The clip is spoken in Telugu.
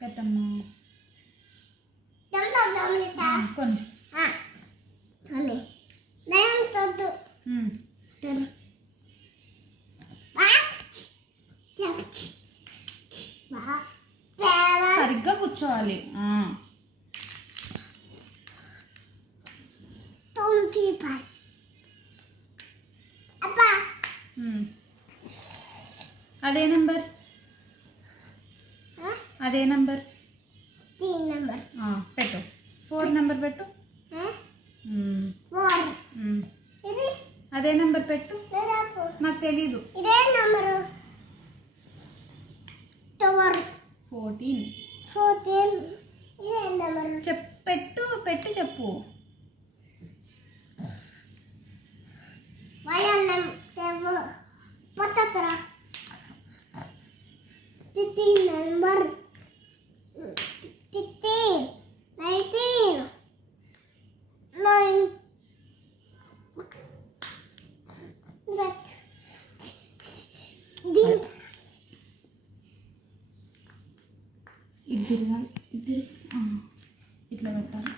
పెట్టమ్మా. కొన్ని సరిగ్గా కూర్చోవాలి. అదే నంబర్, అదే నంబర్ పెట్టు. 4 నంబర్ పెట్టు. అదే నంబర్ పెట్టు. నాకు తెలీదు. 14. పెట్టు పెట్టి చెప్పు. ఇద్దరు ఇట్లా పెట్టాలి.